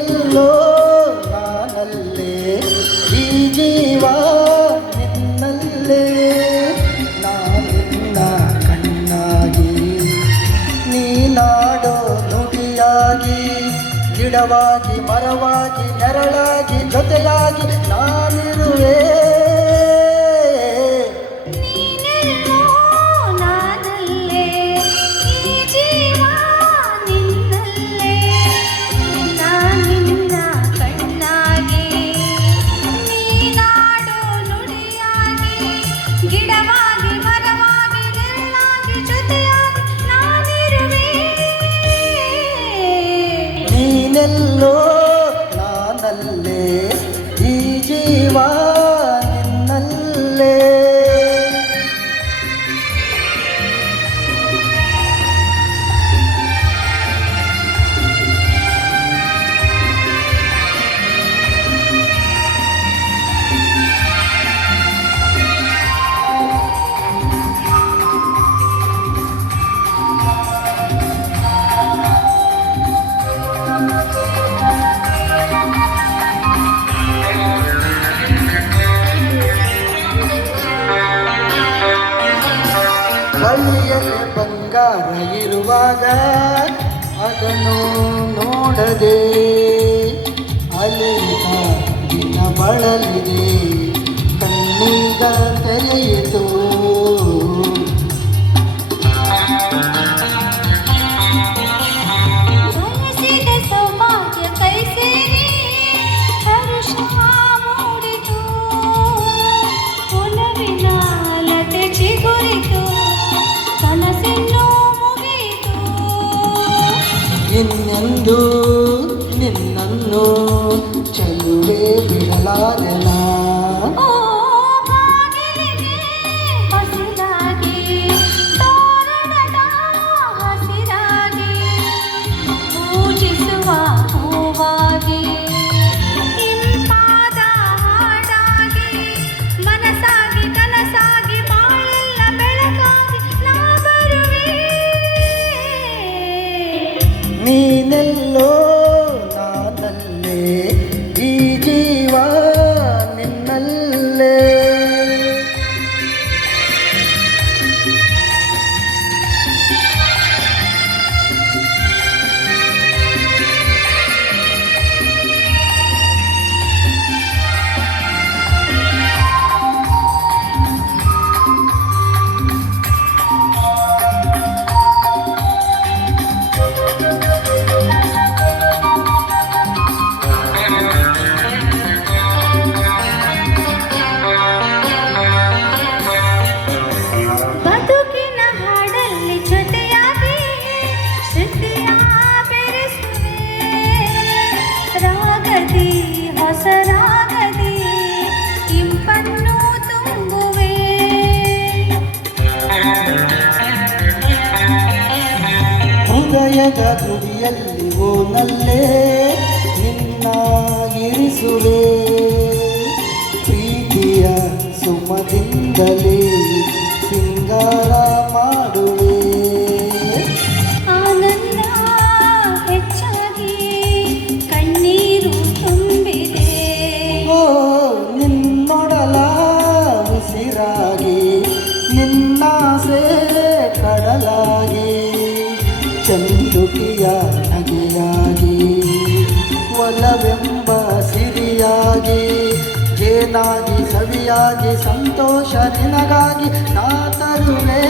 ನೀನೆಲ್ಲೋ ನಾನಲ್ಲೇ ಈ ಜೀವ ನಿನ್ನಲ್ಲೇ ನಾನಿನ್ನ ಕಣ್ಣಾಗಿ ನೀನಾಡೋ ನುಡಿಯಾಗಿ ಗಿಡವಾಗಿ ಮರವಾಗಿ ನೆರಳಾಗಿ ಜೊತೆಯಾಗಿ ನಾನಿರುವೆ ಗಿಡವಾಗಿ ಮರವಾಗಿ ನೆರಳಾಗಿ ಜೊತೆಯಾಗಿ ನಾನಿರುವೆ ನೀನೆಲ್ಲೋ ನಾನಲ್ಲೇ ಈ ಜೀವ ನಿನ್ನಲ್ಲೇ ಬಳ್ಳಿಯಲ್ಲಿ ಬಂಗಾರ ಇರುವಾಗ ಅದನ್ನು ನೋಡದೆ ಅಲೆಯುತ್ತ ದಿನ ಬಳಲಿದೆ ಕಣ್ಣೀಗ ತೆರೆಯಿತು ಬಯಸಿದ ಸೌಭಾಗ್ಯ ಕೈ ಸೇರಿ ಹರುಷ ಮೂಡಿತು ಒಲವಿನ ಲತೆ ಚಿಗುರಿತು ಕನಸಿನ್ನು ಮುಗಿಯಿತು ಇನ್ನೆಂದು ನಿನ್ನನ್ನು ಚೆಲುವೆ ಬಿಡಲಾರೆನ ಓ ಬಾಗಿಲಿಗೆ ಹಸಿರಾಗಿ ತೋರಣದ ಹಸಿರಾಗಿ ಪೂಜಿಸುವ ಹೂವಾಗಿ ಇಂಪಾದ ಹಾಡಾಗಿ ಮನಸ್ಸಾಗಿ ಕನಸಾಗಿ ಬಾಳೆಲ್ಲ ಬೆಳಕಾಗಿ ನಾ ಬರುವೆ ನೀನೆಲ್ಲೋ ನಾನಲ್ಲೇ ಈ ಜೀವ ನಿನ್ನಲ್ಲೇ ಬದುಕಿನ ಹಾಡಲ್ಲಿ ಜೊತೆಯಾಗಿ ಶ್ರುತಿಯ ಬೆರೆಸುವೆ ರಾಗದಿ ಹೊಸ ರಾಗದಿ ಇಂಪನ್ನು ತುಂಬುವೆ ಹೃದಯದ ಗುಡಿಯಲ್ಲಿ ಓನಲ್ಲೇ ನಿನ್ನ ಇರಿಸುವೆ ಪ್ರೀತಿಯ ಸುಮದಿಂದಲೇ ಸಿಂಗಾರ ಮಾಡುವೆ ಆನಂದ ಹೆಚ್ಚಾಗಿ ಕಣ್ಣೀರು ತುಂಬಿದೆ ಓ ನಿನ್ನೊಡಲ ಉಸಿರಾಗಿ ನಿನ್ನಾಸೆ ಕಡಲಾಗಿ ಚಂದುಟಿಯ ನಗೆಯಾಗಿ ಒಲವೆಂಬ ಸಿರಿಯಾಗಿ ಜೇನಾಗಿ ಸವಿಯಾಗಿ ಸಂತೋಷ ನಿನಗಾಗಿ ನಾ ತರುವೆ